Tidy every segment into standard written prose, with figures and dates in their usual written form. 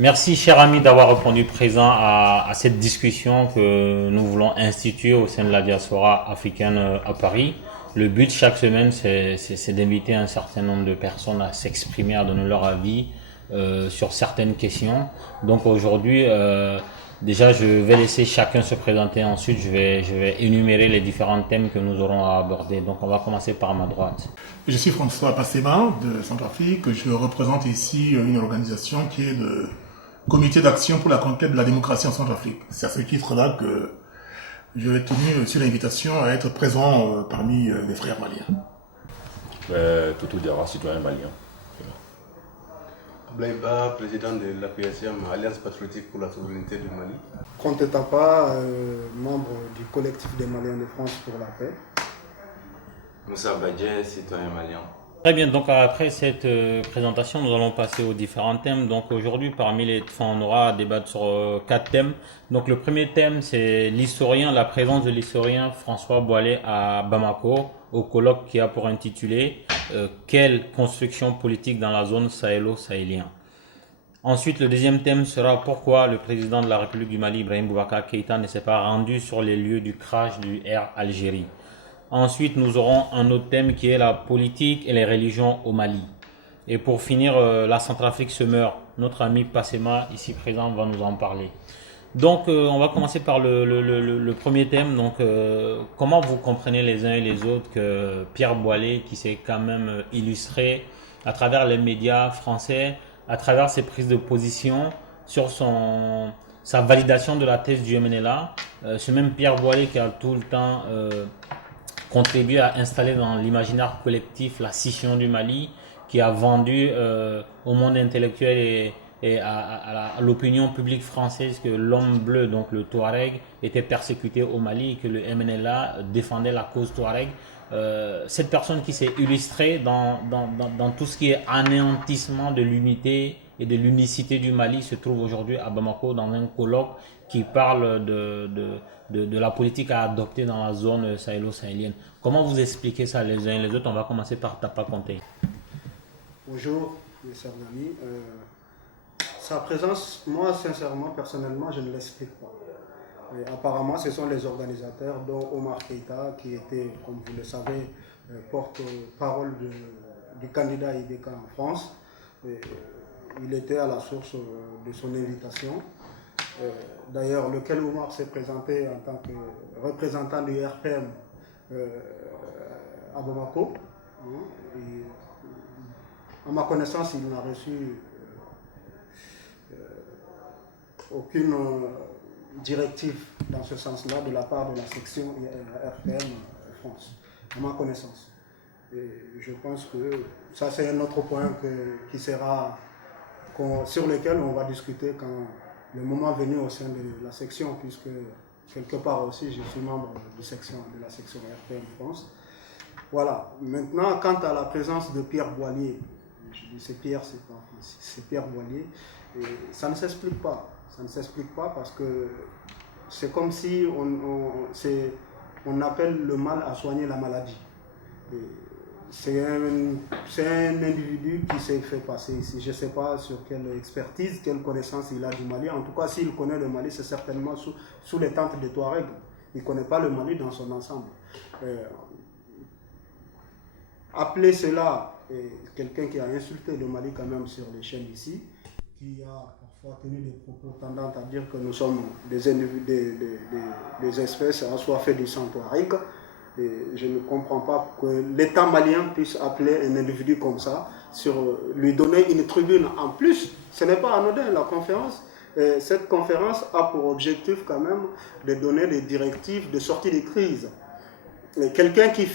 Merci, cher ami, d'avoir répondu présent à cette discussion que nous voulons instituer au sein de la diaspora africaine à Paris. Le but chaque semaine, c'est d'inviter un certain nombre de personnes à s'exprimer, à donner leur avis sur certaines questions. Donc aujourd'hui, déjà, je vais laisser chacun se présenter. Ensuite, je vais énumérer les différents thèmes que nous aurons à aborder. Donc on va commencer par ma droite. Je suis François Passema de Centrafrique. Je représente ici une organisation qui est le Comité d'action pour la conquête de la démocratie en Centrafrique. C'est à ce titre-là que je vais tenu sur l'invitation à être présent parmi les frères maliens. Toutou Diarra, citoyen malien. Blaïba, président de l'APSM, Alliance patriotique pour la souveraineté du Mali. Conte Tapa, membre du collectif des Maliens de France pour la paix. Moussa Badje, citoyen malien. Très bien, donc après cette présentation, nous allons passer aux différents thèmes. Donc aujourd'hui, on aura à débattre sur 4 thèmes. Donc le premier thème, c'est la présence de l'historien François Boilé à Bamako, au colloque qui a pour intitulé Quelle construction politique dans la zone sahélo-sahélienne. Ensuite, le deuxième thème sera pourquoi le président de la République du Mali, Ibrahim Boubacar Keïta, ne s'est pas rendu sur les lieux du crash du Air Algérie. Ensuite, nous aurons un autre thème qui est la politique et les religions au Mali. Et pour finir, la Centrafrique se meurt. Notre ami Passema, ici présent, va nous en parler. Donc, on va commencer par le premier thème. Donc, comment vous comprenez les uns et les autres que Pierre Boilé, qui s'est quand même illustré à travers les médias français, à travers ses prises de position sur sa validation de la thèse du MNLA, ce même Pierre Boilé qui a tout le temps contribué à installer dans l'imaginaire collectif la scission du Mali, qui a vendu au monde intellectuel et à l'opinion publique française que l'homme bleu, donc le Touareg, était persécuté au Mali et que le MNLA défendait la cause Touareg. Cette personne qui s'est illustrée dans tout ce qui est anéantissement de l'unité et de l'unicité du Mali se trouve aujourd'hui à Bamako dans un colloque qui parle de la politique à adopter dans la zone sahélo-sahélienne. Comment vous expliquez ça les uns et les autres? On va commencer par Tapa Conté. Bonjour, mes chers amis. Sa présence, moi, sincèrement, personnellement, je ne l'explique pas. Et apparemment, ce sont les organisateurs, dont Omar Keïta, qui était, comme vous le savez, porte-parole du candidat IDK en France. Et il était à la source de son invitation. D'ailleurs, lequel Omar s'est présenté en tant que représentant du RPM à Bamako. Et, à ma connaissance, il n'a reçu aucune directive dans ce sens-là de la part de la section RPM France, à ma connaissance. Et je pense que ça, c'est un autre point sur lequel on va discuter quand le moment venu au sein de la section, puisque quelque part aussi je suis membre de la section RPM France. Voilà. Maintenant, quant à la présence de Pierre Boilé, je dis c'est Pierre, c'est pas Francis, c'est Pierre Boilé, et ça ne s'explique pas. Ça ne s'explique pas parce que c'est comme si on appelle le mal à soigner la maladie. C'est un individu qui s'est fait passer ici. Je ne sais pas sur quelle expertise, quelle connaissance il a du Mali. En tout cas, s'il connaît le Mali, c'est certainement sous les tentes des Touaregs. Il ne connaît pas le Mali dans son ensemble. Appeler cela quelqu'un qui a insulté le Mali quand même sur les chaînes ici, qui a parfois tenu des propos tendant à dire que nous sommes des individus, des espèces assoiffées du sang touareg. Et je ne comprends pas que l'État malien puisse appeler un individu comme ça, lui donner une tribune en plus. Ce n'est pas anodin, la conférence. Cette conférence a pour objectif quand même de donner des directives de sortie de crise. Quelqu'un qui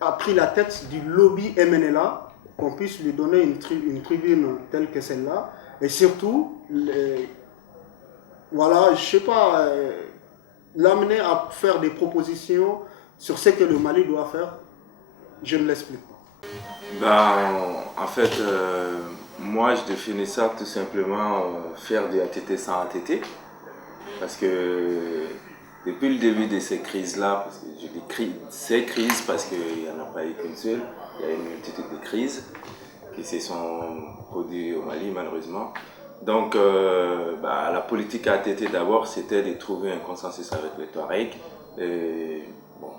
a pris la tête du lobby MNLA, qu'on puisse lui donner une tribune telle que celle-là, et surtout, voilà, je sais pas, l'amener à faire des propositions sur ce que le Mali doit faire, je ne l'explique pas. En fait, moi je définis ça tout simplement faire du ATT sans ATT. Parce que depuis le début de ces crises-là, parce que je dis ces crises parce qu'il n'y en a pas eu qu'une seule, il y a une multitude de crises qui se sont produites au Mali malheureusement. Donc, la politique ATT d'abord, c'était de trouver un consensus avec les Touaregs. Et, bon,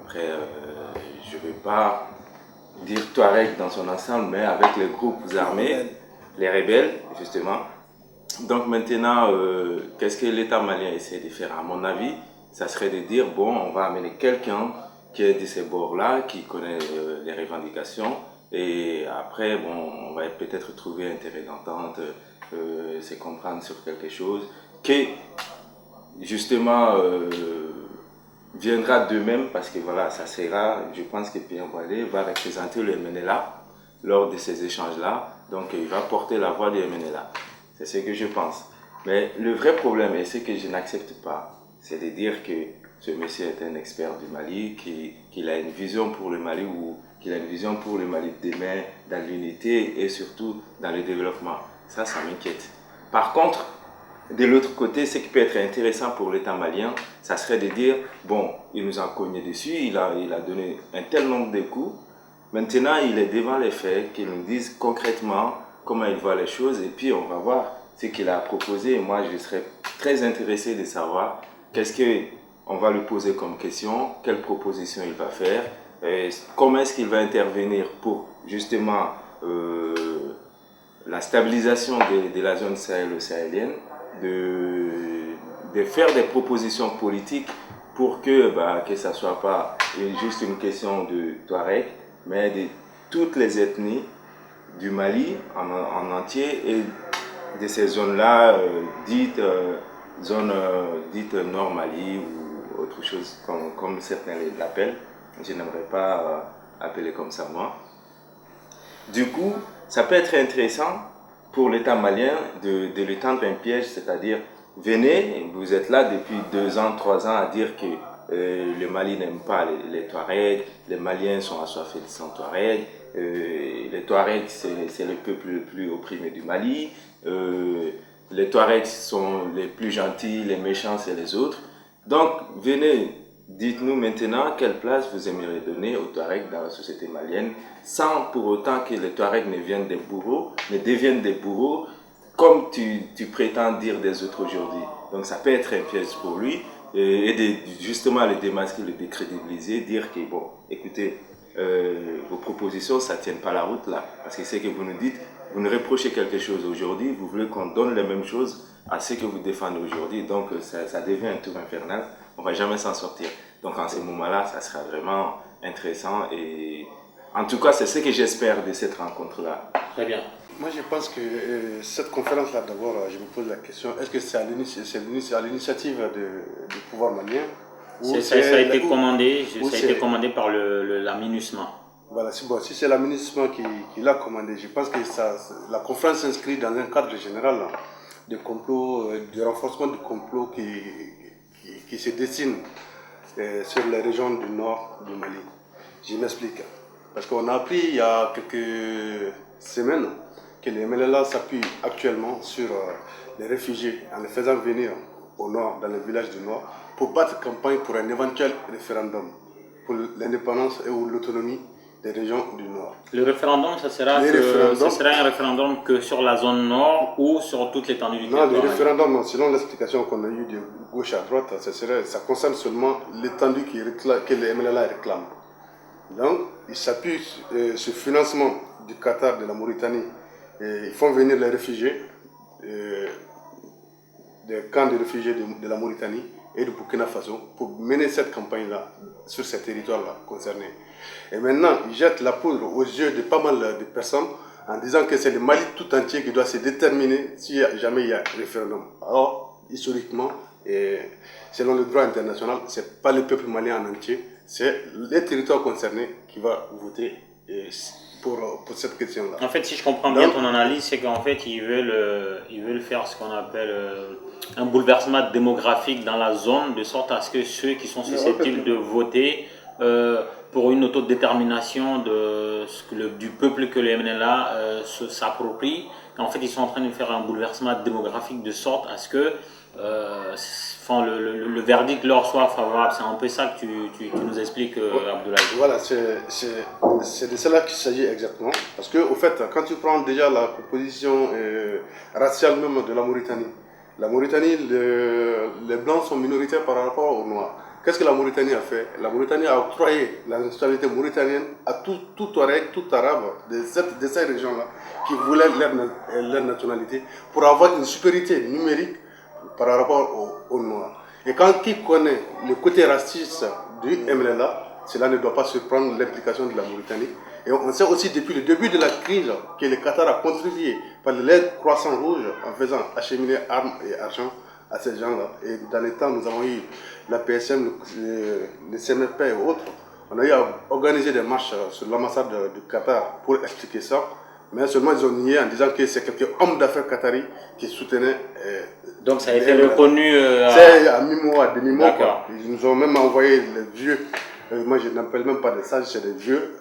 après, je ne vais pas dire Touareg dans son ensemble, mais avec les groupes armés, les rebelles, justement. Donc maintenant, qu'est-ce que l'État malien essaie de faire? À mon avis, ça serait de dire, bon, on va amener quelqu'un qui est de ces bords-là, qui connaît les revendications, et après, bon, on va peut-être trouver un terrain d'entente, se comprendre sur quelque chose, qui, justement, viendra d'eux-mêmes, parce que voilà, ça sera, je pense que Pierre Boilet va représenter le MNLA lors de ces échanges-là, donc il va porter la voix du MNLA. C'est ce que je pense. Mais le vrai problème, et ce que je n'accepte pas, c'est de dire que ce monsieur est un expert du Mali, qu'il a une vision pour le Mali, ou qu'il a une vision pour le Mali de demain, dans l'unité et surtout dans le développement. Ça m'inquiète. Par contre, de l'autre côté, ce qui peut être intéressant pour l'État malien, ça serait de dire, bon, il nous a cogné dessus, il a donné un tel nombre de coups, maintenant il est devant les faits, qu'il nous dise concrètement comment il voit les choses, et puis on va voir ce qu'il a proposé. Et moi, je serais très intéressé de savoir qu'est-ce qu'on va lui poser comme question, quelle proposition il va faire, comment est-ce qu'il va intervenir pour justement la stabilisation de la zone sahélo-sahélienne, de faire des propositions politiques pour que ça ne soit pas juste une question de Touareg, mais de toutes les ethnies du Mali en entier et de ces zones-là dites Nord Mali ou autre chose comme certains l'appellent. Je n'aimerais pas appeler comme ça moi. Du coup, ça peut être intéressant pour l'État malien de lui tendre un piège, c'est-à-dire venez, vous êtes là depuis 2 ans, 3 ans à dire que le Mali n'aime pas les Touaregs, les Maliens sont assoiffés de sang Touareg, les Touaregs c'est le peuple le plus opprimé du Mali, les Touaregs sont les plus gentils, les méchants c'est les autres. Donc venez, dites-nous maintenant quelle place vous aimeriez donner aux Touaregs dans la société malienne, sans pour autant que les Touaregs ne deviennent des bourreaux, comme tu prétends dire des autres aujourd'hui. Donc ça peut être un piège pour lui, et justement le démasquer, le décrédibiliser, dire que bon, écoutez, vos propositions, ça ne tient pas la route là, parce que c'est que vous nous dites, vous nous reprochez quelque chose aujourd'hui, vous voulez qu'on donne les mêmes choses à ce que vous défendez aujourd'hui, donc ça devient un tour infernal, on ne va jamais s'en sortir. Donc en ce moment-là, ça sera vraiment intéressant, et en tout cas, c'est ce que j'espère de cette rencontre-là. Très bien. Moi, je pense que cette conférence-là, d'abord, je me pose la question, est-ce que c'est à l'initiative du pouvoir malien Ça a été commandé par la MINUSMA. Voilà, si c'est la MINUSMA qui l'a commandé, je pense que la conférence s'inscrit dans un cadre général de complot, de renforcement du complot qui se dessine sur les régions du nord du Mali. Je m'explique. Parce qu'on a appris il y a quelques semaines que les MLLA s'appuient actuellement sur les réfugiés en les faisant venir au nord, dans les villages du nord, pour battre campagne pour un éventuel référendum pour l'indépendance et ou l'autonomie des régions du nord. Le référendum, ça sera un référendum que sur la zone nord ou sur toute l'étendue du territoire? Non, le référendum, non, selon l'explication qu'on a eue de gauche à droite, ça concerne seulement l'étendue que les MLLA réclament. Donc, ils s'appuient sur le financement du Qatar, de la Mauritanie. Et ils font venir les réfugiés des camps de réfugiés de la Mauritanie et du Burkina Faso pour mener cette campagne-là sur ces territoires-là concernés. Et maintenant, ils jettent la poudre aux yeux de pas mal de personnes en disant que c'est le Mali tout entier qui doit se déterminer si jamais il y a un référendum. Alors, historiquement, et selon le droit international, ce n'est pas le peuple malien en entier, c'est les territoires concernés qui vont voter pour cette question-là. En fait, si je comprends bien ton analyse, c'est qu'en fait, ils veulent faire ce qu'on appelle un bouleversement démographique dans la zone, de sorte à ce que ceux qui sont susceptibles de voter pour une autodétermination du peuple que le MNLA s'approprie, En fait, ils sont en train de faire un bouleversement démographique de sorte à ce que le verdict leur soit favorable. C'est un peu ça que tu nous expliques, Abdoulaye. Voilà, c'est de cela qu'il s'agit exactement. Parce que, au fait, quand tu prends déjà la composition raciale même de la Mauritanie, les Blancs sont minoritaires par rapport aux Noirs. Qu'est-ce que la Mauritanie a fait? La Mauritanie a octroyé la nationalité mauritanienne à tout Touareg, tout Arabe de ces régions-là qui voulaient leur nationalité pour avoir une supériorité numérique par rapport aux Noirs. Et quand qui connaît le côté raciste du MLNA, cela ne doit pas surprendre l'implication de la Mauritanie. Et on sait aussi depuis le début de la crise que le Qatar a contribué par l'aide croissant rouge en faisant acheminer armes et argent à ces gens-là. Et dans les temps, nous avons eu la PSM, le CMP et autres. On a eu à organiser des marches sur l'ambassade du Qatar pour expliquer ça. Mais seulement ils ont nié en disant que c'est quelques hommes d'affaires qataris qui soutenaient. Donc ça a été reconnu. C'est à mi-mot, à demi-mot. Ils nous ont même envoyé les vieux. Moi je n'appelle même pas des sages, c'est des vieux.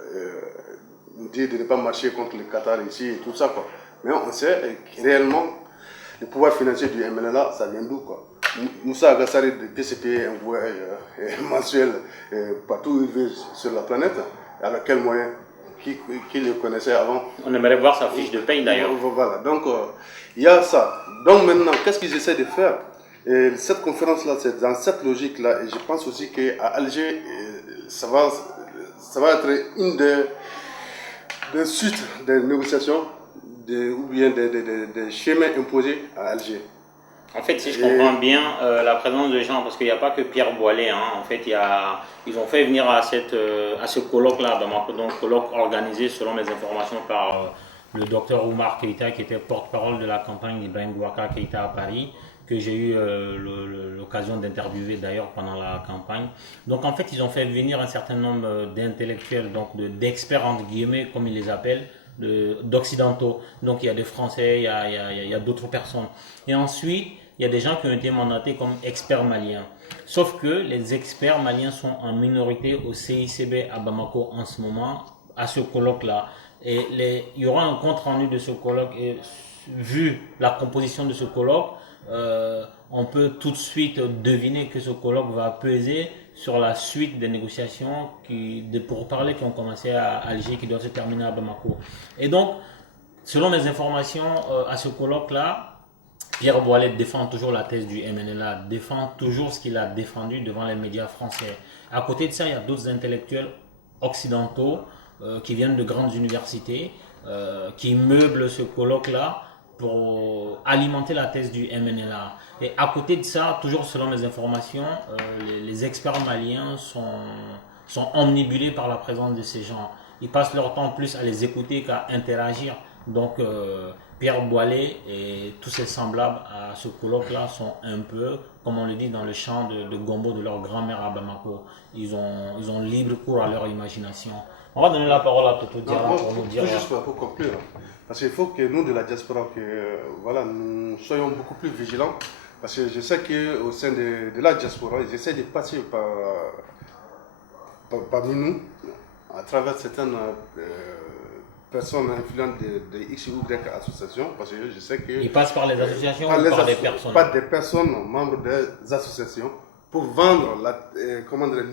Nous dire de ne pas marcher contre le Qatar ici et tout ça. Quoi. Mais on sait que réellement, le pouvoir financier du MNLA, ça vient d'où quoi. Moussa Agassari de PCP, un voyage mensuel partout où il veut sur la planète. Avec quel moyen? Qui le connaissait avant. On aimerait voir sa fiche de paye d'ailleurs. Voilà, donc il y a ça. Donc maintenant, qu'est-ce qu'ils essaient de faire? Et cette conférence-là, c'est dans cette logique-là, et je pense aussi qu'à Alger, ça va être une des suites des négociations ou bien des schémas imposés à Alger. En fait, si je comprends bien, la présence de gens, parce qu'il n'y a pas que Pierre Boilet, en fait, ils ont fait venir à ce colloque-là, donc colloque organisé selon les informations par le docteur Oumar Keïta, qui était porte-parole de la campagne d'Ibrahim Boubacar Keïta à Paris, que j'ai eu l'occasion d'interviewer d'ailleurs pendant la campagne. Donc en fait, ils ont fait venir un certain nombre d'intellectuels, donc d'experts entre guillemets, comme ils les appellent, d'occidentaux. Donc il y a des Français, il y a d'autres personnes. Et ensuite, il y a des gens qui ont été mandatés comme experts maliens. Sauf que les experts maliens sont en minorité au CICB à Bamako en ce moment, à ce colloque-là. Et il y aura un compte rendu de ce colloque. Et vu la composition de ce colloque, on peut tout de suite deviner que ce colloque va peser sur la suite des négociations pour parler qui ont commencé à Alger, qui doivent se terminer à Bamako. Et donc, selon mes informations, à ce colloque-là, Pierre Boilet défend toujours la thèse du MNLA, défend toujours ce qu'il a défendu devant les médias français. À côté de ça, il y a d'autres intellectuels occidentaux qui viennent de grandes universités, qui meublent ce colloque-là pour alimenter la thèse du MNLA. Et à côté de ça, toujours selon mes informations, les experts maliens sont omnibulés par la présence de ces gens. Ils passent leur temps plus à les écouter qu'à interagir. Donc Pierre Boilet et tous ses semblables à ce colloque-là sont un peu, comme on le dit, dans le champ de Gombo de leur grand-mère à Bamako. Ils ont libre cours à leur imagination. On va donner la parole à Toto Diarra pour nous dire... Juste pour conclure, parce qu'il faut que nous, de la diaspora, nous soyons beaucoup plus vigilants. Parce que je sais qu'au sein de la diaspora, ils essaient de passer parmi nous, à travers certaines personnes influentes de X ou Y associations, parce que je sais que... Ils passent par les associations ou par des personnes? Pas des personnes, membres des associations, pour vendre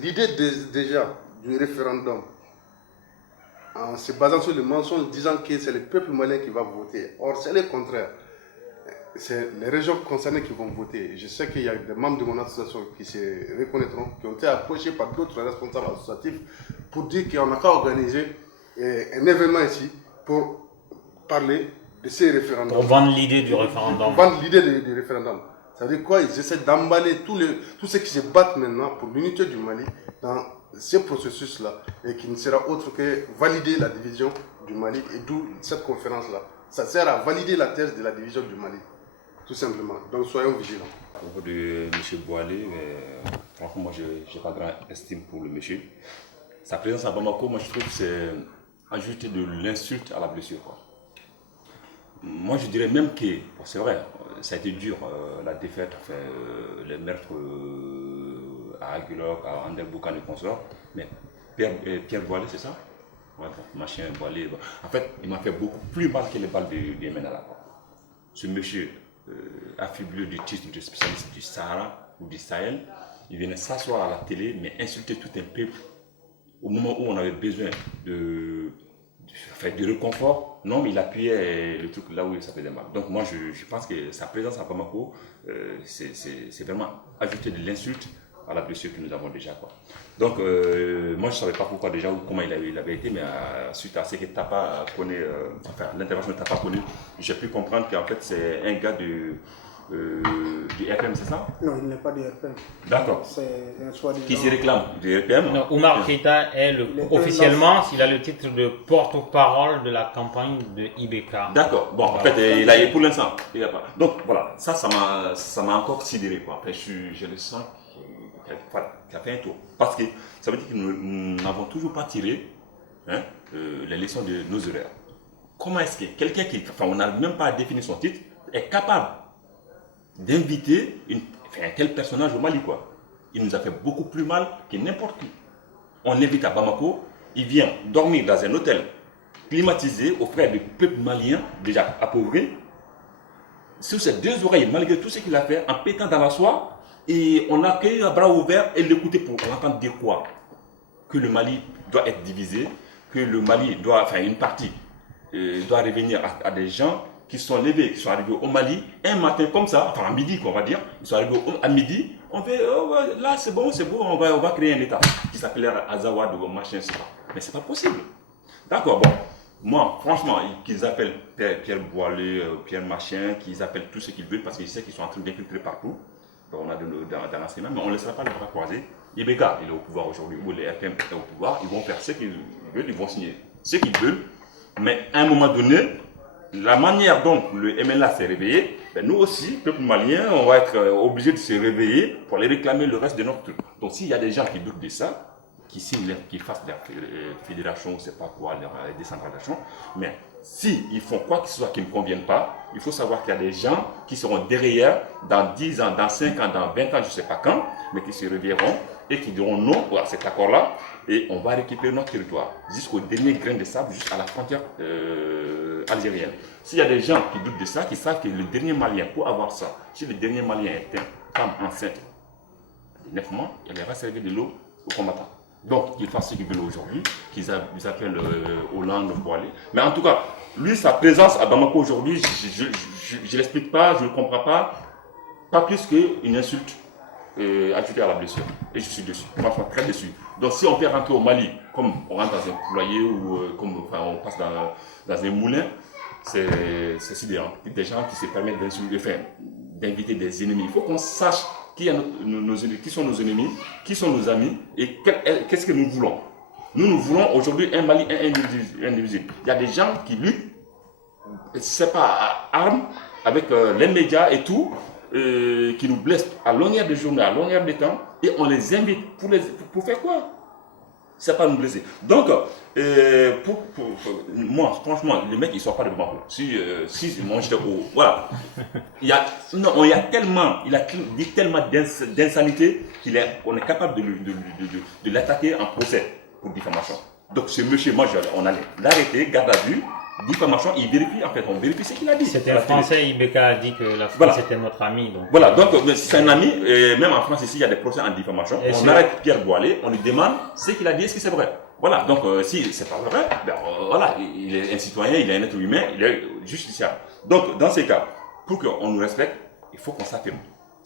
l'idée déjà du référendum, en se basant sur le mensonge disant que c'est le peuple malien qui va voter. Or, c'est le contraire. C'est les régions concernées qui vont voter. Je sais qu'il y a des membres de mon association qui se reconnaîtront, qui ont été approchés par d'autres responsables associatifs pour dire qu'on n'a qu'à organiser un événement ici pour parler de ces référendums. Pour vendre l'idée du référendum. Pour vendre l'idée du référendum. Ça veut dire quoi? Ils essaient d'emballer tous ceux qui se battent maintenant pour l'unité du Mali dans ce processus-là, et qui ne sera autre que valider la division du Mali, et d'où cette conférence-là. Ça sert à valider la thèse de la division du Mali, tout simplement. Donc soyons vigilants. À propos de M. Boilet, franchement, moi, je n'ai pas grand estime pour le monsieur. Sa présence à Bamako, moi, je trouve que c'est ajouter de l'insulte à la blessure, quoi. Moi, je dirais même que, c'est vrai, ça a été dur, la défaite, enfin, les meurtres à Aguilok, à Andel Boukan et consorts, mais Pierre Boilet, c'est ça? Ouais, machin, Boilet. En fait, il m'a fait beaucoup plus mal que les balles du MNLA. ce monsieur affublé du titre de spécialiste du Sahara ou du Sahel, il venait s'asseoir à la télé, mais insulter tout un peuple au moment où on avait besoin de réconfort. Non, mais il appuyait le truc là où ça faisait mal. Donc moi, je pense que sa présence à Bamako, c'est vraiment ajouter de l'insulte à la blessure que nous avons déjà, quoi. Donc moi, je ne savais pas pourquoi déjà ou comment il avait été, mais suite à ce que Tapa connaît, l'intervention de Tapa connaît, j'ai pu comprendre qu'en fait c'est un gars du RPM, c'est ça? Non, il n'est pas du RPM. D'accord. C'est un soi-disant. Qui se réclame du RPM? Non, Oumar Keïta est officiellement, il a le titre de porte-parole de la campagne de IBK. D'accord. Bon, en fait, il a pour l'instant, il a pas. Donc voilà, ça m'a encore sidéré, quoi. Après, je le sens qu'il a fait un tour. Parce que ça veut dire que nous n'avons toujours pas tiré les leçons de nos erreurs. Comment est-ce que quelqu'un on n'arrive même pas à définir son titre, est capable d'inviter un tel personnage au Mali, quoi. Il nous a fait beaucoup plus mal que n'importe qui. On l'invite à Bamako, il vient dormir dans un hôtel climatisé aux frais du peuple malien, déjà appauvri, sur ses deux oreilles, malgré tout ce qu'il a fait, en pétant dans la soie, et on l'a accueilli à bras ouverts et l'écouter pour l'entendre dire quoi? Que le Mali doit être divisé, que le Mali doit, une partie doit revenir à des gens qui sont levés, qui sont arrivés au Mali, un matin comme ça, à midi, qu'on va dire, ils sont arrivés à midi, on fait, là c'est bon, on va créer un État qui s'appellera Azawad ou machin, c'est pas. Mais c'est pas possible. D'accord, bon, moi, franchement, qu'ils appellent Pierre Boilet, Pierre Machin, qu'ils appellent tout ce qu'ils veulent, parce qu'ils savent qu'ils sont en train d'infiltrer partout, on a dans l'enseignement, mais on ne laissera pas les bras croisés. IBK, il est au pouvoir aujourd'hui, ou les RPM est au pouvoir, ils vont faire ce qu'ils veulent, ils vont signer ce qu'ils veulent, mais à un moment donné, la manière dont le MLA s'est réveillé, nous aussi, peuple malien, on va être obligé de se réveiller pour aller réclamer le reste de notre truc. Donc s'il y a des gens qui doutent de ça, qui fassent la fédération, c'est pas quoi, la décentralisation, mais s'ils font quoi que ce soit qui ne convienne pas, il faut savoir qu'il y a des gens qui seront derrière dans 10 ans, dans 5 ans, dans 20 ans, je ne sais pas quand, mais qui se réveilleront et qui diront non à cet accord-là, et on va récupérer notre territoire jusqu'au dernier grain de sable, jusqu'à la frontière algérienne. S'il y a des gens qui doutent de ça, qui savent que le dernier Malien, pour avoir ça, si le dernier Malien est une femme enceinte de 9 mois, elle va servir de l'eau aux combattants. Donc, qu'ils fassent ce qu'ils veulent aujourd'hui, qu'ils appellent Hollande, Boilet. Mais en tout cas, lui, sa présence à Bamako aujourd'hui, je ne l'explique pas, je ne comprends pas plus qu'une insulte ajoutée à la blessure. Et je suis dessus, franchement très déçu. Donc, si on peut rentrer au Mali, comme on rentre dans un poulailler ou comme on passe dans un moulin, c'est sidérant. Des gens qui se permettent d'inviter des ennemis. Il faut qu'on sache qui sont nos ennemis, qui sont nos amis et qu'est-ce que nous voulons. Nous voulons aujourd'hui un Mali indivisible. Il y a des gens qui luttent, c'est pas à armes, avec les médias et tout, qui nous blessent à longueur de journée, à longueur de temps, et on les invite pour faire quoi? C'est pas nous blesser. Donc, moi, franchement, les mecs, ils ne sortent pas de Bamako. Si moi j'étais au. Voilà. Il a dit tellement d'insanité qu'on est capable de l'attaquer en procès pour diffamation. Donc, ce monsieur, on allait l'arrêter, garde à vue, diffamation, il vérifie, en fait, on vérifie ce qu'il a dit. C'était un Français, IBK a dit que la France était notre ami. Donc. Voilà, donc c'est un ami, et même en France ici, il y a des procès en diffamation. On arrête Pierre Boilet, on lui demande ce qu'il a dit, est-ce que c'est vrai? Voilà, donc si c'est pas vrai, voilà, il est un citoyen, il est un être humain, il est justiciable. Donc, dans ces cas, pour qu'on nous respecte, il faut qu'on s'affirme.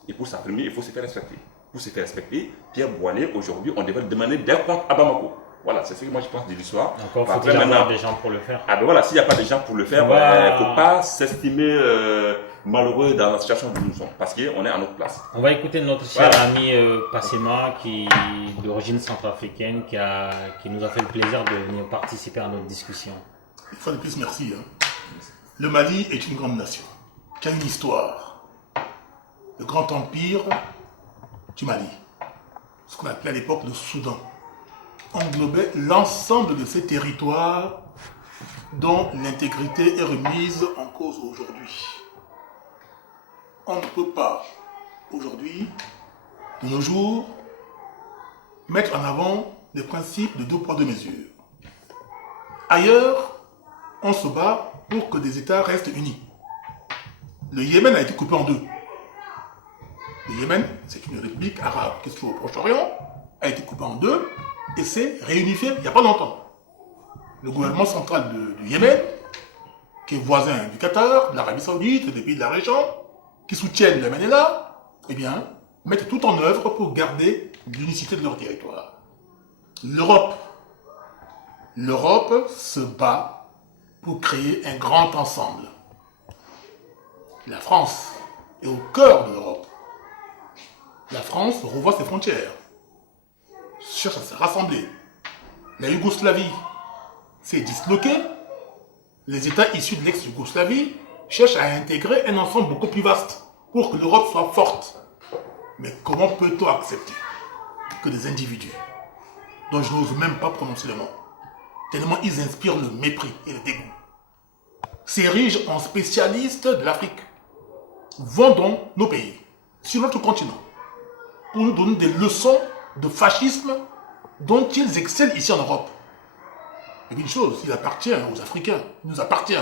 Et pour s'affirmer, il faut se faire respecter. Pour se faire respecter, Pierre Boilet, aujourd'hui, on devrait demander des comptes à Bamako. Voilà, c'est ce que moi je pense de l'histoire. Encore faut-il avoir des gens pour le faire. Ah ben voilà, s'il n'y a pas de gens pour le faire, il ne faut pas s'estimer malheureux dans la situation où nous sommes, parce qu'on est à notre place. On va écouter notre cher ami Passema, qui d'origine centrafricaine, qui nous a fait le plaisir de venir participer à notre discussion. Une fois de plus, merci. Le Mali est une grande nation, qui a une histoire. Le grand empire du Mali, ce qu'on appelait à l'époque le Soudan, englobait l'ensemble de ces territoires dont l'intégrité est remise en cause aujourd'hui. On ne peut pas, aujourd'hui, de nos jours, mettre en avant des principes de 2 poids 2 mesures. Ailleurs, on se bat pour que des États restent unis. Le Yémen a été coupé en deux. Le Yémen, c'est une république arabe qui se trouve au Proche-Orient, a été coupé en deux et s'est réunifié il n'y a pas longtemps. Le gouvernement central du Yémen, qui est voisin du Qatar, de l'Arabie Saoudite, des pays de la région, qui soutiennent le Manéla, eh bien, mettent tout en œuvre pour garder l'unicité de leur territoire. L'Europe se bat pour créer un grand ensemble. La France est au cœur de l'Europe. La France revoit ses frontières, cherche à se rassembler. La Yougoslavie s'est disloquée. Les États issus de l'ex-Yougoslavie cherchent à intégrer un ensemble beaucoup plus vaste pour que l'Europe soit forte. Mais comment peut-on accepter que des individus, dont je n'ose même pas prononcer le nom, tellement ils inspirent le mépris et le dégoût, s'érigent en spécialistes de l'Afrique, vont dans nos pays, sur notre continent, pour nous donner des leçons de fascisme dont ils excellent ici en Europe. Et une chose, il appartient aux Africains, il nous appartient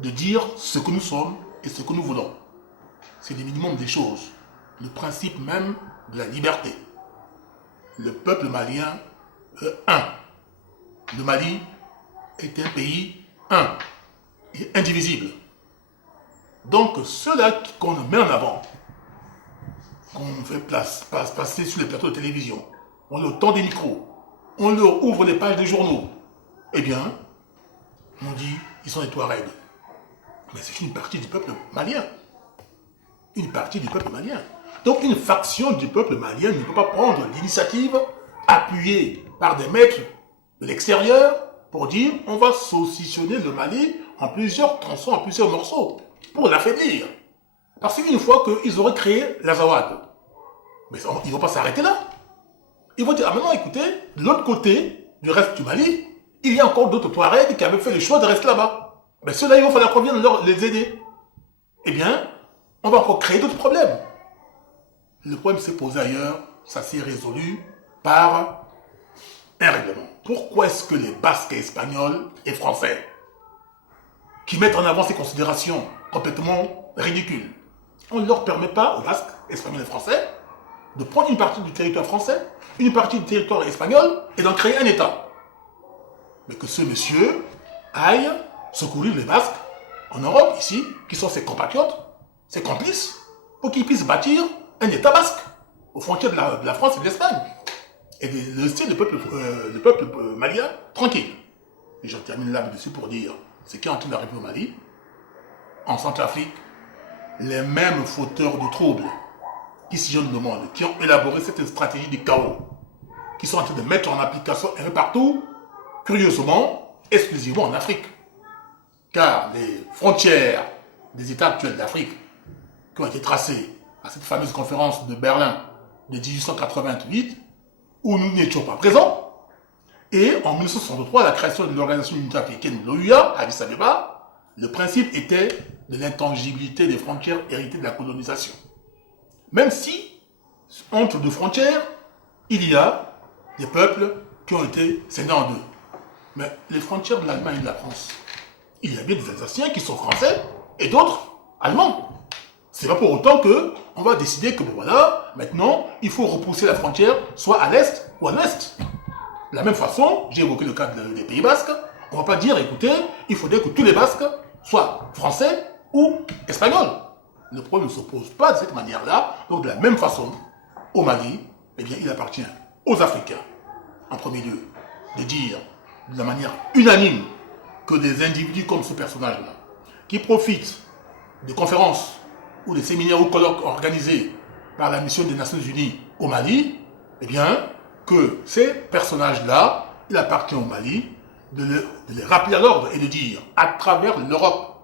de dire ce que nous sommes et ce que nous voulons. C'est le minimum des choses, le principe même de la liberté. Le peuple malien est un. Le Mali est un pays un et indivisible. Donc ceux-là qu'on met en avant, qu'on fait passer sur les plateaux de télévision, on leur tend des micros, on leur ouvre les pages des journaux, eh bien, on dit ils sont des Touaregs. Mais c'est une partie du peuple malien. Une partie du peuple malien. Donc une faction du peuple malien ne peut pas prendre l'initiative appuyée par des maîtres de l'extérieur pour dire on va saucissonner le Mali en plusieurs tronçons, en plusieurs morceaux, pour l'affaiblir. Parce qu'une fois qu'ils auraient créé l'Azawad, mais ils ne vont pas s'arrêter là. Ils vont dire, ah maintenant écoutez, de l'autre côté du reste du Mali, il y a encore d'autres Touaregs qui avaient fait le choix de rester là-bas. Mais ceux-là, il va falloir qu'on vienne les aider. Eh bien, on va encore créer d'autres problèmes. Le problème s'est posé ailleurs, ça s'est résolu par un règlement. Pourquoi est-ce que les Basques espagnols et français, qui mettent en avant ces considérations complètement ridicules, on ne leur permet pas, aux Basques, espagnols et français, de prendre une partie du territoire français, une partie du territoire espagnol, et d'en créer un État. Mais que ce monsieur aille secourir les Basques en Europe, ici, qui sont ses compatriotes, ses complices, pour qu'ils puissent bâtir un État basque, aux frontières de la France et de l'Espagne, et de laisser le peuple malien tranquille. Et je termine là-dessus pour dire, ce qui est en train d'arriver au Mali, en Centrafrique, les mêmes fauteurs de troubles qui sillonnent le monde, qui ont élaboré cette stratégie du chaos, qui sont en train de mettre en application un peu partout, curieusement, exclusivement en Afrique. Car les frontières des États actuels d'Afrique, qui ont été tracées à cette fameuse conférence de Berlin de 1888, où nous n'étions pas présents, et en 1963, la création de l'Organisation unitaire africaine, l'OUA, à Addis Abeba, le principe était de l'intangibilité des frontières héritées de la colonisation. Même si, entre deux frontières, il y a des peuples qui ont été scindés en deux. Mais les frontières de l'Allemagne et de la France, il y a bien des Alsaciens qui sont français et d'autres allemands. C'est pas pour autant que on va décider que voilà, maintenant, il faut repousser la frontière soit à l'est ou à l'ouest. De la même façon, j'ai évoqué le cas des Pays Basques, on va pas dire, écoutez, il faudrait que tous les Basques soient français ou espagnols. Le problème ne se pose pas de cette manière-là. Donc de la même façon, au Mali, eh bien, il appartient aux Africains, en premier lieu, de dire de la manière unanime que des individus comme ce personnage-là, qui profitent de conférences ou des séminaires ou colloques organisés par la mission des Nations Unies au Mali, eh bien, que ces personnages-là, il appartient au Mali de les rappeler à l'ordre et de dire, à travers l'Europe,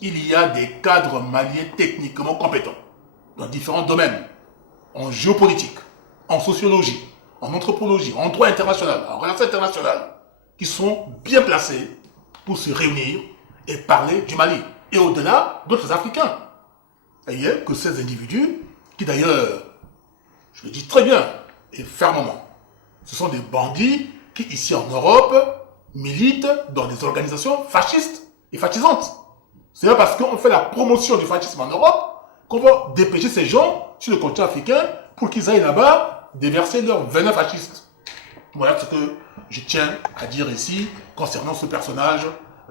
il y a des cadres maliens techniquement compétents dans différents domaines, en géopolitique, en sociologie, en anthropologie, en droit international, en relations internationales, qui sont bien placés pour se réunir et parler du Mali. Et au-delà, d'autres Africains. Et que ces individus, qui d'ailleurs, je le dis très bien et fermement, ce sont des bandits qui, ici en Europe, militent dans des organisations fascistes et fascisantes. C'est pas parce qu'on fait la promotion du fascisme en Europe qu'on va dépêcher ces gens sur le continent africain pour qu'ils aillent là-bas déverser leur venin fasciste. Voilà ce que je tiens à dire ici concernant ce personnage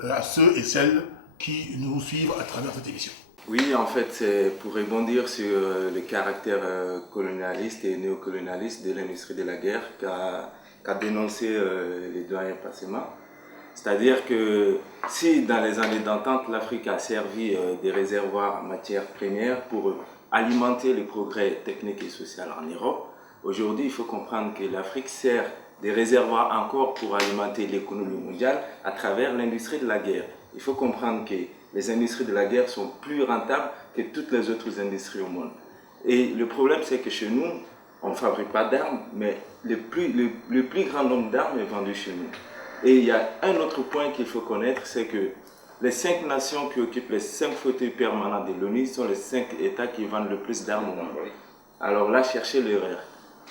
à ceux et celles qui nous suivent à travers cette émission. Oui, en fait, c'est pour rebondir sur le caractère colonialiste et néocolonialiste de l'industrie de la guerre qu'a dénoncé les doyens passément. C'est-à-dire que si dans les années d'entente, l'Afrique a servi des réservoirs en matières premières pour alimenter le progrès technique et social en Europe, aujourd'hui, il faut comprendre que l'Afrique sert des réservoirs encore pour alimenter l'économie mondiale à travers l'industrie de la guerre. Il faut comprendre que les industries de la guerre sont plus rentables que toutes les autres industries au monde. Et le problème, c'est que chez nous, on ne fabrique pas d'armes, mais le plus grand nombre d'armes est vendu chez nous. Et il y a un autre point qu'il faut connaître, c'est que les 5 nations qui occupent les 5 fauteuils permanents de l'ONU sont les 5 États qui vendent le plus d'armes au monde. Alors là, cherchez l'erreur.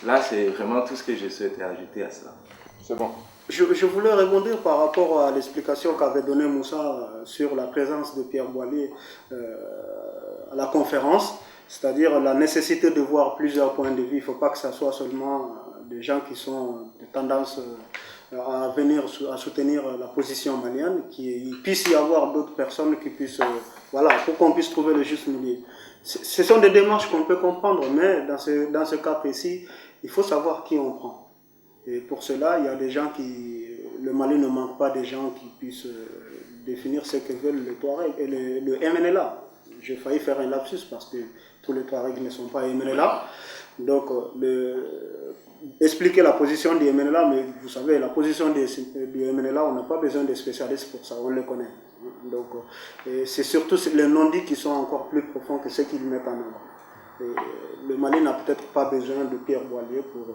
Là, c'est vraiment tout ce que je souhaitais ajouter à ça. C'est bon. Je voulais rebondir par rapport à l'explication qu'avait donnée Moussa sur la présence de Pierre Boilet à la conférence, c'est-à-dire la nécessité de voir plusieurs points de vue. Il ne faut pas que ce soit seulement des gens qui sont de tendance à venir à soutenir la position malienne, qu'il puisse y avoir d'autres personnes qui puissent, voilà, pour qu'on puisse trouver le juste milieu. Ce sont des démarches qu'on peut comprendre, mais dans ce cas précis, il faut savoir qui on prend. Et pour cela, il y a des gens qui... Le Mali ne manque pas des gens qui puissent définir ce que veulent le Touareg et le MNLA. J'ai failli faire un lapsus parce que tous les Touaregs ne sont pas MNLA. Donc, expliquer la position du MNLA, mais vous savez, la position du MNLA, on n'a pas besoin de spécialistes pour ça, on le connaît. Donc, c'est surtout les non-dits qui sont encore plus profonds que ceux qu'ils mettent en œuvre. Et le Mali n'a peut-être pas besoin de Pierre Boilet pour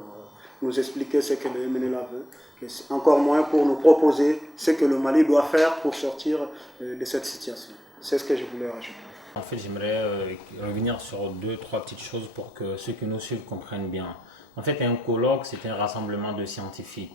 nous expliquer ce que le MNLA veut, et encore moins pour nous proposer ce que le Mali doit faire pour sortir de cette situation. C'est ce que je voulais rajouter. En fait, j'aimerais revenir sur 2-3 petites choses pour que ceux qui nous suivent comprennent bien. En fait, un colloque, c'est un rassemblement de scientifiques.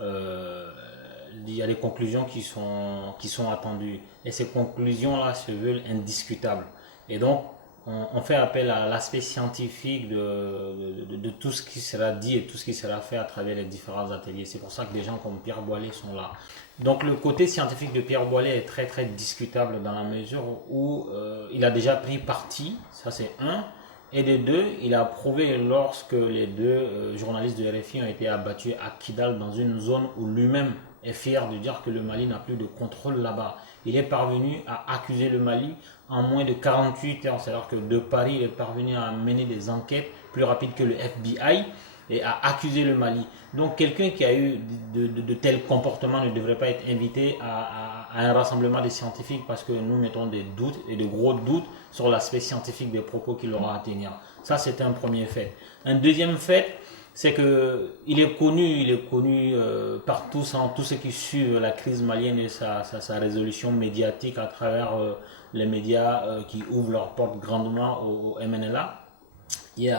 Il y a des conclusions qui sont attendues. Et ces conclusions-là se veulent indiscutables. Et donc, on fait appel à l'aspect scientifique de tout ce qui sera dit et tout ce qui sera fait à travers les différents ateliers. C'est pour ça que des gens comme Pierre Boilet sont là. Donc le côté scientifique de Pierre Boilet est très très discutable dans la mesure où il a déjà pris parti, ça c'est un, et de deux, il a prouvé lorsque les deux journalistes de RFI ont été abattus à Kidal dans une zone où lui-même est fier de dire que le Mali n'a plus de contrôle là-bas. Il est parvenu à accuser le Mali en moins de 48 heures, c'est-à-dire que de Paris, il est parvenu à mener des enquêtes plus rapides que le FBI et à accuser le Mali. Donc quelqu'un qui a eu de tels comportements ne devrait pas être invité à un rassemblement des scientifiques parce que nous mettons des doutes et de gros doutes sur l'aspect scientifique des propos qu'il aura à tenir. Ça, c'est un premier fait. Un deuxième fait, c'est qu'il est connu par tous ceux qui suivent la crise malienne et sa résolution médiatique à travers les médias qui ouvrent leurs portes grandement au MNLA. Il y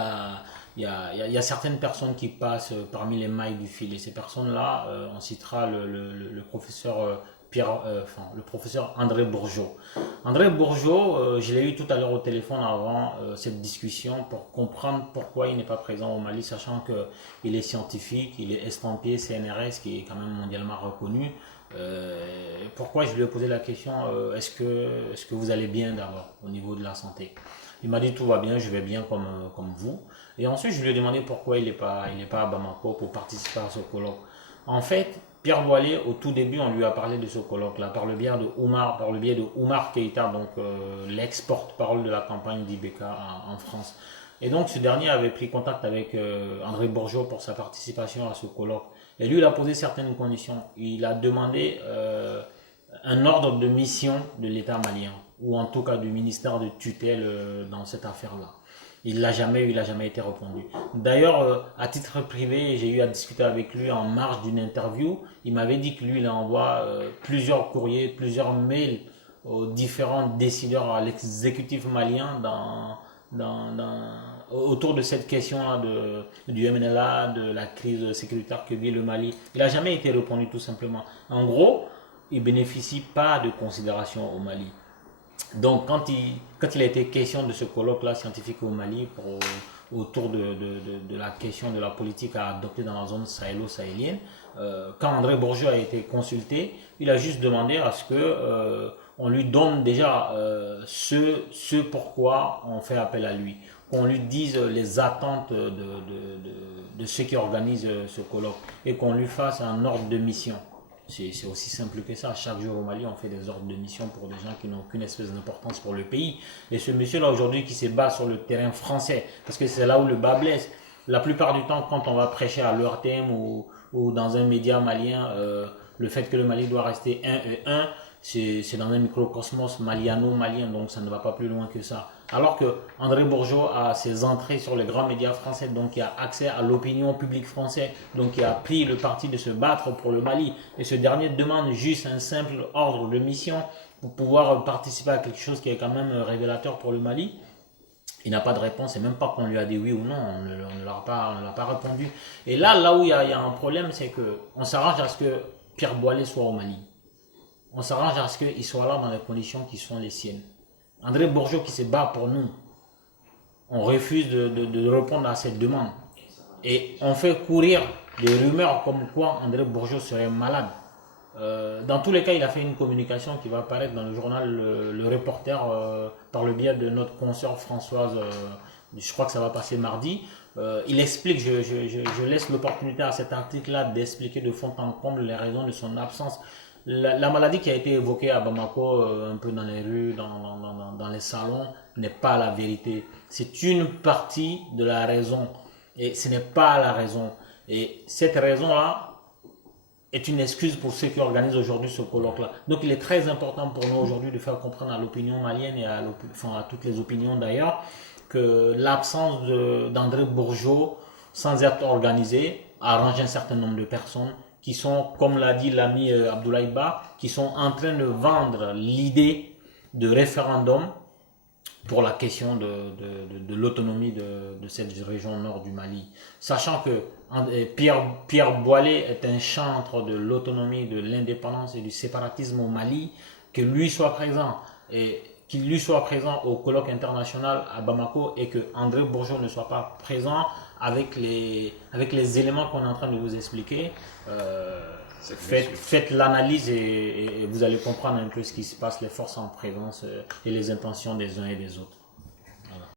a certaines personnes qui passent parmi les mailles du filet. Ces personnes-là, on citera le professeur le professeur André Bourgeot. André Bourgeot, je l'ai eu tout à l'heure au téléphone avant cette discussion pour comprendre pourquoi il n'est pas présent au Mali, sachant qu'il est scientifique, il est estampillé CNRS qui est quand même mondialement reconnu. Pourquoi je lui ai posé la question, est-ce que vous allez bien d'abord au niveau de la santé? Il m'a dit tout va bien, je vais bien comme vous. Et ensuite je lui ai demandé pourquoi il n'est pas à Bamako pour participer à ce colloque. En fait, Pierre Boilet, au tout début, on lui a parlé de ce colloque-là par le biais de Oumar Keïta, donc l'ex-porte-parole de la campagne d'Ibeka en France. Et donc, ce dernier avait pris contact avec André Bourgeot pour sa participation à ce colloque. Et lui, il a posé certaines conditions. Il a demandé un ordre de mission de l'État malien, ou en tout cas du ministère de tutelle dans cette affaire-là. Il n'a jamais été répondu. D'ailleurs, à titre privé, j'ai eu à discuter avec lui en marge d'une interview. Il m'avait dit que lui, il envoie plusieurs courriers, plusieurs mails aux différents décideurs, à l'exécutif malien autour de cette question-là du MNLA, de la crise sécuritaire que vit le Mali. Il n'a jamais été répondu tout simplement. En gros, il ne bénéficie pas de considération au Mali. Donc, quand il a été question de ce colloque-là scientifique au Mali autour de la question de la politique à adopter dans la zone sahélo-sahélienne, quand André Bourgeot a été consulté, il a juste demandé à ce que on lui donne déjà ce pourquoi on fait appel à lui, qu'on lui dise les attentes de ceux qui organisent ce colloque et qu'on lui fasse un ordre de mission. C'est aussi simple que ça. Chaque jour au Mali, on fait des ordres de mission pour des gens qui n'ont aucune espèce d'importance pour le pays. Et ce monsieur-là aujourd'hui qui se bat sur le terrain français, parce que c'est là où le bas blesse. La plupart du temps, quand on va prêcher à l'ERTM ou dans un média malien, le fait que le Mali doit rester 1 et 1, c'est dans un microcosmos maliano-malien, donc ça ne va pas plus loin que ça. Alors que André Bourgeot a ses entrées sur les grands médias français, donc il a accès à l'opinion publique française, donc il a pris le parti de se battre pour le Mali. Et ce dernier demande juste un simple ordre de mission pour pouvoir participer à quelque chose qui est quand même révélateur pour le Mali. Il n'a pas de réponse, et même pas qu'on lui a dit oui ou non, on ne l'a pas répondu. Et là où il y a un problème, c'est qu'on s'arrange à ce que Pierre Boilet soit au Mali. On s'arrange à ce qu'il soit là dans les conditions qui sont les siennes. André Bourgeot qui se bat pour nous, on refuse de répondre à cette demande. Et on fait courir des rumeurs comme quoi André Bourgeot serait malade. Dans tous les cas, il a fait une communication qui va apparaître dans le journal Le Reporter par le biais de notre consoeur Françoise, je crois que ça va passer mardi. Il explique, je laisse l'opportunité à cet article-là d'expliquer de fond en comble les raisons de son absence. La maladie qui a été évoquée à Bamako, un peu dans les rues, dans les salons, n'est pas la vérité. C'est une partie de la raison et ce n'est pas la raison. Et cette raison-là est une excuse pour ceux qui organisent aujourd'hui ce colloque-là. Donc il est très important pour nous aujourd'hui de faire comprendre à l'opinion malienne et à toutes les opinions d'ailleurs que l'absence d'André Bourgeot, sans être organisé, arrange un certain nombre de personnes qui sont, comme l'a dit l'ami Abdoulaye Ba, qui sont en train de vendre l'idée de référendum pour la question de l'autonomie de cette région nord du Mali. Sachant que Pierre Boilet est un chantre de l'autonomie, de l'indépendance et du séparatisme au Mali, que lui soit présent et qu'il lui soit présent au colloque international à Bamako et que André Bourgeot ne soit pas présent avec les éléments qu'on est en train de vous expliquer. Faites l'analyse et vous allez comprendre un peu ce qui se passe, les forces en présence et les intentions des uns et des autres.